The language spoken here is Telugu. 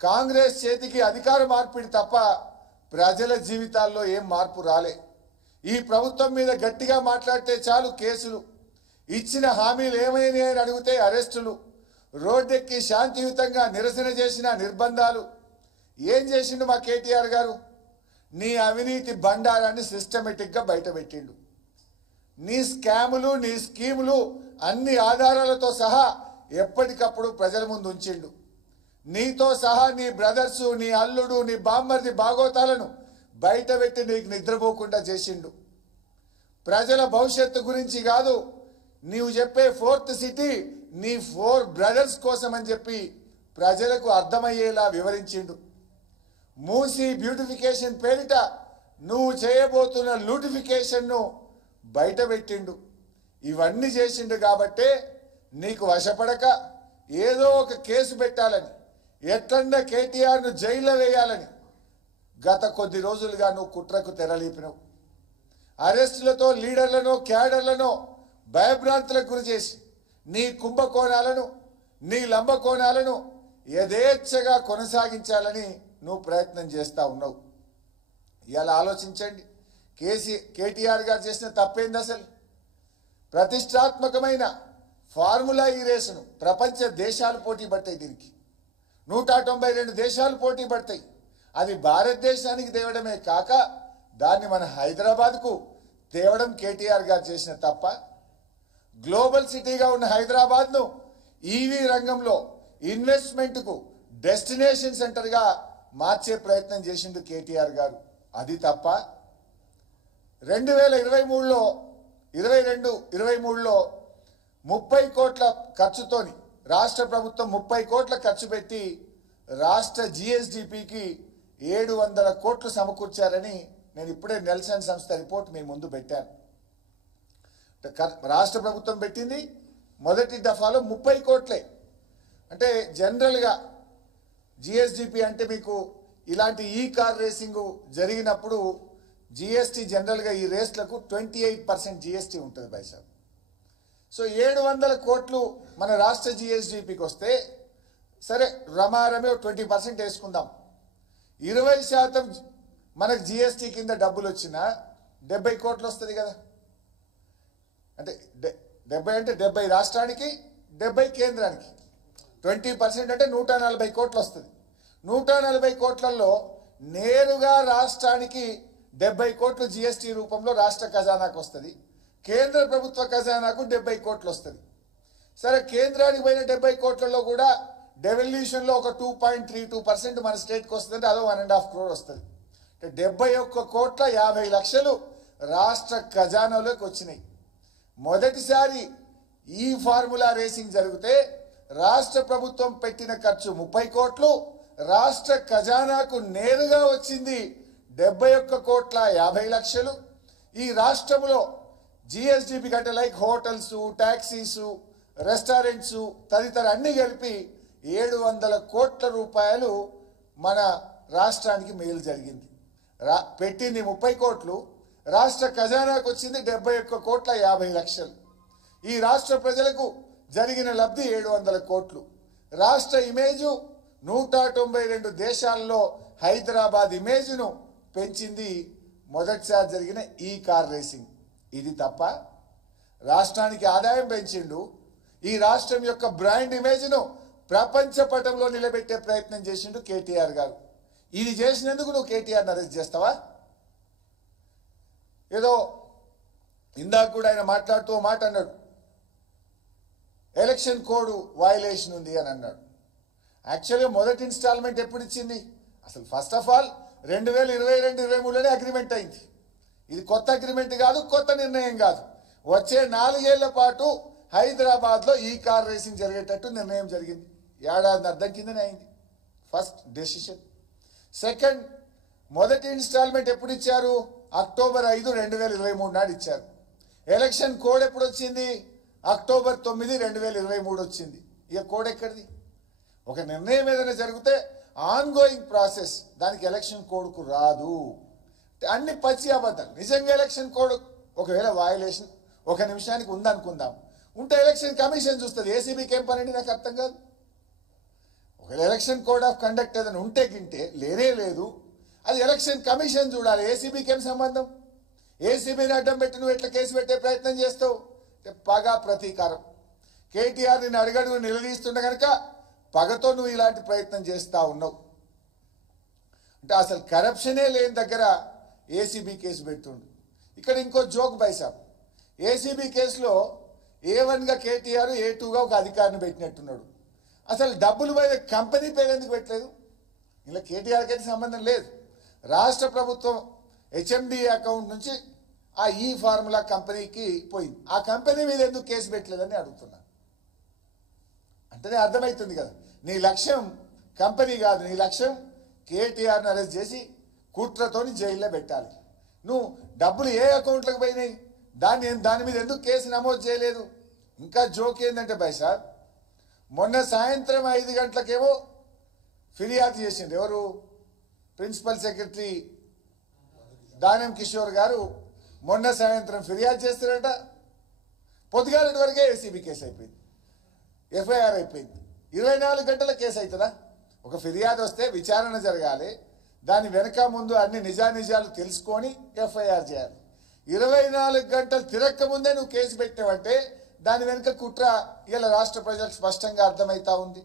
కాంగ్రెస్ చేతికి అధికార మార్పిడి తప్ప ప్రజల జీవితాల్లో ఏం మార్పు రాలే. ఈ ప్రభుత్వం మీద గట్టిగా మాట్లాడితే చాలు కేసులు, ఇచ్చిన హామీలు ఏమైనా అని అడిగితే అరెస్టులు, రోడ్డెక్కి శాంతియుతంగా నిరసన చేసిన నిర్బంధాలు. ఏం చేసిండు మా కేటీఆర్ గారు? నీ అవినీతి బండారాన్ని సిస్టమేటిక్గా బయటపెట్టిండు. నీ స్కాములు, నీ స్కీములు అన్ని ఆధారాలతో సహా ఎప్పటికప్పుడు ప్రజల ముందు ఉంచిండు. నీతో సహా నీ బ్రదర్సు, నీ అల్లుడు, నీ బామ్మర్ది బాగోతాలను బయటపెట్టి నీకు నిద్రపోకుండా చేసిండు. ప్రజల భవిష్యత్తు గురించి కాదు, నీవు చెప్పే ఫోర్త్ సిటీ నీ 4 బ్రదర్స్ కోసం అని చెప్పి ప్రజలకు అర్థమయ్యేలా వివరించిండు. మూసీ బ్యూటిఫికేషన్ పేరిట నువ్వు చేయబోతున్న లూటిఫికేషన్ను బయటపెట్టిండు. ఇవన్నీ చేసిండు కాబట్టే నీకు వశపడక ఏదో ఒక కేసు పెట్టాలని, ఎట్లన్నా కేటీఆర్ను జైల్లో వేయాలని గత కొద్ది రోజులుగా నువ్వు కుట్రకు తెరలేపినవు. అరెస్టులతో లీడర్లను, క్యాడర్లను భయభ్రాంతులకు గురి చేసి నీ కుంభకోణాలను, నీ లంబకోణాలను యథేచ్ఛగా కొనసాగించాలని నువ్వు ప్రయత్నం చేస్తూ ఉన్నావు. ఇలా ఆలోచించండి, కేటీఆర్ గారు చేసిన తప్పేంది? అసలు ప్రతిష్టాత్మకమైన ఫార్ములా ఈ రేసును ప్రపంచ దేశాలు పోటీ పడతాయి. దీనికి 192 దేశాలు పోటీ పడతాయి. అది భారతదేశానికి తేవడమే కాక దాన్ని మన హైదరాబాద్కు తేవడం కేటీఆర్ గారు చేసిన తప్ప. గ్లోబల్ సిటీగా ఉన్న హైదరాబాద్ను ఈవీ రంగంలో ఇన్వెస్ట్మెంట్కు డెస్టినేషన్ సెంటర్గా మార్చే ప్రయత్నం చేసిండు కేటీఆర్ గారు. అది తప్ప. 2023లో 22-23లో 30 కోట్ల ఖర్చుతోని రాష్ట్ర ప్రభుత్వం 30 కోట్ల ఖర్చు పెట్టి రాష్ట్ర జిఎస్డిపికి 700 కోట్లు సమకూర్చారని నేను ఇప్పుడే నెల్సన్ సంస్థ రిపోర్ట్ మీ ముందు పెట్టాను. రాష్ట్ర ప్రభుత్వం పెట్టింది మొదటి దఫాలో 30 కోట్లే. అంటే జనరల్గా జిఎస్డిపి అంటే మీకు ఇలాంటి ఈ కార్ రేసింగ్ జరిగినప్పుడు జిఎస్టీ జనరల్గా ఈ రేస్లకు 28% జిఎస్టీ ఉంటుంది బైసాబ్. సో 700 కోట్లు మన రాష్ట్ర జిఎస్డిపికి వస్తే సరే రమారమే 20% వేసుకుందాం. 20% మనకు జిఎస్టీ కింద డబ్బులు వచ్చినా 70 కోట్లు వస్తుంది కదా. అంటే 70 అంటే 70 రాష్ట్రానికి, 70 కేంద్రానికి. 20% అంటే 140 కోట్లు వస్తుంది. 140 కోట్లలో నేరుగా రాష్ట్రానికి 70 కోట్లు జిఎస్టీ రూపంలో రాష్ట్ర ఖజానాకు వస్తుంది. కేంద్ర ప్రభుత్వ ఖజానాకు 70 కోట్లు వస్తుంది. సరే కేంద్రానికి పోయిన 70 కోట్లలో కూడా డెవల్యూషన్లో ఒక 2.32% మన స్టేట్కి వస్తుంది. అదో 1.5 crore వస్తుంది. అంటే 71 కోట్ల 50 లక్షలు రాష్ట్ర ఖజానాలోకి వచ్చినాయి. మొదటిసారి ఈ ఫార్ములా రేసింగ్ జరిగితే రాష్ట్ర ప్రభుత్వం పెట్టిన ఖర్చు 30 కోట్లు, రాష్ట్ర ఖజానాకు నేరుగా వచ్చింది 71 కోట్ల 50 లక్షలు. ఈ రాష్ట్రంలో జిఎస్డిపి కంటే లైక్ హోటల్స్, ట్యాక్సీస్, రెస్టారెంట్స్ తదితర అన్ని కలిపి 700 కోట్ల రూపాయలు మన రాష్ట్రానికి మేలు జరిగింది. పెట్టింది 30 కోట్లు, రాష్ట్ర ఖజానాకు వచ్చింది 71 కోట్ల 50 లక్షలు. ఈ రాష్ట్ర ప్రజలకు జరిగిన లబ్ధి 700 కోట్లు. రాష్ట్ర ఇమేజు 192 దేశాల్లో హైదరాబాద్ ఇమేజ్ను పెంచింది మొదటిసారి జరిగిన ఈ కార్ రేసింగ్. ఇది తప్ప. రాష్ట్రానికి ఆదాయం పెంచిండు. ఈ రాష్ట్రం యొక్క బ్రాండ్ ఇమేజ్ను ప్రపంచ పటంలో నిలబెట్టే ప్రయత్నం చేసిండు కేటీఆర్ గారు. ఇది చేసినందుకు నువ్వు కేటీఆర్ని అరెస్ట్ చేస్తావా? ఏదో ఇందాక కూడా ఆయన మాట్లాడుతూ మాట అన్నాడు, ఎలక్షన్ కోడ్ వయలేషన్ ఉంది అని అన్నాడు. యాక్చువల్గా మొదటి ఇన్స్టాల్మెంట్ ఎప్పుడు ఇచ్చింది? అసలు ఫస్ట్ ఆఫ్ ఆల్ 2022-23లోనే అగ్రిమెంట్ అయింది. ఇది కొత్త అగ్రిమెంట్ కాదు, కొత్త నిర్ణయం కాదు. వచ్చే 4 ఏళ్ల పాటు హైదరాబాద్లో ఈ కార్ రేసింగ్ జరిగేటట్టు నిర్ణయం జరిగింది. ఏడాది అర్థం కిందనే అయింది ఫస్ట్ డెసిషన్. సెకండ్, మొదటి ఇన్స్టాల్మెంట్ ఎప్పుడు ఇచ్చారు? అక్టోబర్ 5, 2023 నాడు ఇచ్చారు. ఎలక్షన్ కోడ్ ఎప్పుడు వచ్చింది? అక్టోబర్ 9, 2023 వచ్చింది. ఇక కోడ్ ఎక్కడిది? ఒక నిర్ణయం ఏదైనా జరిగితే ఆన్గోయింగ్ ప్రాసెస్, దానికి ఎలక్షన్ కోడ్కు రాదు. అన్ని పచ్చి అబద్ధాలు. నిజంగా ఎలక్షన్ కోడ్ ఒకవేళ వయలేషన్ 1 నిమిషానికి ఉందనుకుందాం, ఉంటే ఎలక్షన్ కమిషన్ చూస్తుంది. ఏసీబీకి ఏం పని? నాకు అర్థం కాదు. ఒక ఒకవేళ ఎలక్షన్ కోడ్ ఆఫ్ కండక్ట్ ఏదైనా ఉంటే గింటే లేనే లేదు. అది ఎలక్షన్ కమిషన్ చూడాలి. ఏసీబీకి ఏం సంబంధం? ఏసీబీని అడ్డం పెట్టి నువ్వు ఎట్లా కేసు పెట్టే ప్రయత్నం చేస్తావు? పగ ప్రతీకారం. కేటీఆర్ నిన్ను అడుగడుగు నిలదీస్తుండే కనుక పగతో నువ్వు ఇలాంటి ప్రయత్నం చేస్తూ ఉన్నావు. అంటే అసలు కరప్షనే లేని దగ్గర ఏసీబీ కేసు పెడుతుండు. ఇక్కడ ఇంకో జోక్ బైసాబ్, ఏసీబీ కేసులో A1గా కేటీఆర్, A2గా ఒక అధికారిని పెట్టినట్టున్నాడు. అసలు డబ్బులు పోయిన కంపెనీ పేరు ఎందుకు పెట్టలేదు? ఇలా కేటీఆర్కి అయితే సంబంధం లేదు. రాష్ట్ర ప్రభుత్వం HMDA అకౌంట్ నుంచి ఆ ఈ ఫార్ములా కంపెనీకి పోయింది. ఆ కంపెనీ మీద ఎందుకు కేసు పెట్టలేదని అడుగుతున్నా. అంటేనే అర్థమవుతుంది కదా, నీ లక్ష్యం కంపెనీ కాదు, నీ లక్ష్యం కేటీఆర్ని అరెస్ట్ చేసి కుట్రతోని జైల్లో పెట్టాలి. నువ్వు డబ్బులు ఏ అకౌంట్లకు పోయినాయి, దాని మీద ఎందుకు కేసు నమోదు చేయలేదు? ఇంకా జోక్ ఏంటంటే బైసాబ్, మొన్న సాయంత్రం 5 గంటలకేమో ఫిర్యాదు చేసింది ఎవరు? ప్రిన్సిపల్ సెక్రటరీ దానం కిషోర్ గారు మొన్న సాయంత్రం ఫిర్యాదు చేస్తారట. పొద్దుగాలటి వరకే ఏసీబీ కేసు అయిపోయింది, ఎఫ్ఐఆర్ అయిపోయింది. 24 గంటల కేసు అవుతుందా? ఒక ఫిర్యాదు వస్తే విచారణ జరగాలి, దాని వెనక ముందు అన్ని నిజానిజాలు తెలుసుకొని ఎఫ్ఐఆర్ చేయాలి. 24 గంటలు తిరక్క ముందే నువ్వు కేసు పెట్టినావంటే దాని వెనుక కుట్ర ఇలా రాష్ట్ర ప్రజలకు స్పష్టంగా అర్థమవుతా ఉంది.